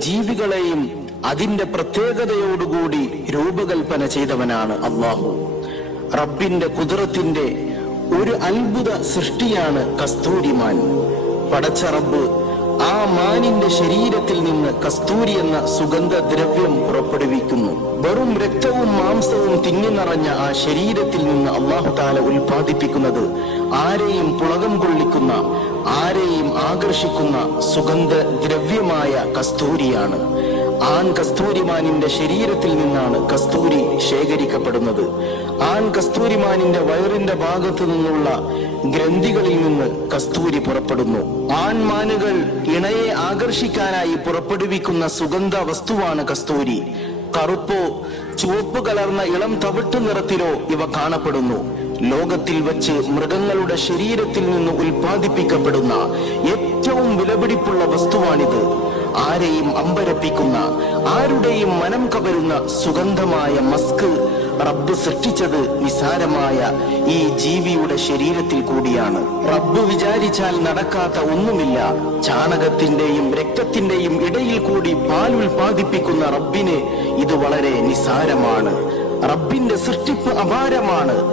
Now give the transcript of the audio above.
ജീവികളെയും അതിന്റെ പ്രത്യേകതയോടുകൂടി രൂപകൽപ്പന ചെയ്തവനാണ് അള്ളാഹു. റബ്ബിന്റെ കുതിരത്തിന്റെ ഒരു അത്ഭുത സൃഷ്ടിയാണ് കസ്തൂരിമാൻ. പടച്ച റബ്ബ് ആ മാനിന്റെ ശരീരത്തിൽ നിന്ന് കസ്തൂരി എന്ന സുഗന്ധ ദ്രവ്യം പുറപ്പെടുവിക്കുന്നു. വെറും രക്തവും മാംസവും തിങ്ങി നിറഞ്ഞ ആ ശരീരത്തിൽ നിന്ന് അള്ളാഹു താല ഉൽപ്പാദിപ്പിക്കുന്നത് ആരെയും പുളകം സുഗന്ധ ദ്രവ്യമായ കസ്തൂരിയാണ്. ആൺ കസ്തൂരിമാനിന്റെ ശരീരത്തിൽ നിന്നാണ് കസ്തൂരി ശേഖരിക്കപ്പെടുന്നത്. ആൺ കസ്തൂരിമാനിന്റെ വയറിന്റെ ഭാഗത്തു നിന്നുള്ള ഗ്രന്ഥികളിൽ നിന്ന് കസ്തൂരി പുറപ്പെടുന്നു. ആൺമാനുകൾ ഇണയെ ആകർഷിക്കാനായി പുറപ്പെടുവിക്കുന്ന സുഗന്ധ വസ്തുവാണ് കസ്തൂരി. കറുപ്പോ ചുവപ്പ് കലർന്ന ഇളം തവിട്ടു നിറത്തിലോ ഇവ കാണപ്പെടുന്നു. ലോകത്തിൽ വച്ച് മൃഗങ്ങളുടെ ശരീരത്തിൽ നിന്ന് ഉൽപ്പാദിപ്പിക്കപ്പെടുന്ന ഏറ്റവും വിലപിടിപ്പുള്ള വസ്തുവാണിത്. ആരെയും അമ്പരപ്പിക്കുന്ന ആരുടെയും മനം കവരുന്ന സുഗന്ധമായ മസ്ക് റബ്ബ് സൃഷ്ടിച്ചത് നിസാരമായ ഈ ജീവിയുടെ ശരീരത്തിൽ കൂടിയാണ്. റബ്ബ് വിചാരിച്ചാൽ നടക്കാത്ത ഒന്നുമില്ല. ചാണകത്തിന്റെയും രക്തത്തിന്റെയും ഇടയിൽ കൂടി പാൽ ഉൽപ്പാദിപ്പിക്കുന്ന റബ്ബിന് ഇത് വളരെ നിസാരമാണ്. റബ്ബിന്റെ സൃഷ്ടിപ്പ് അപാരമാണ്.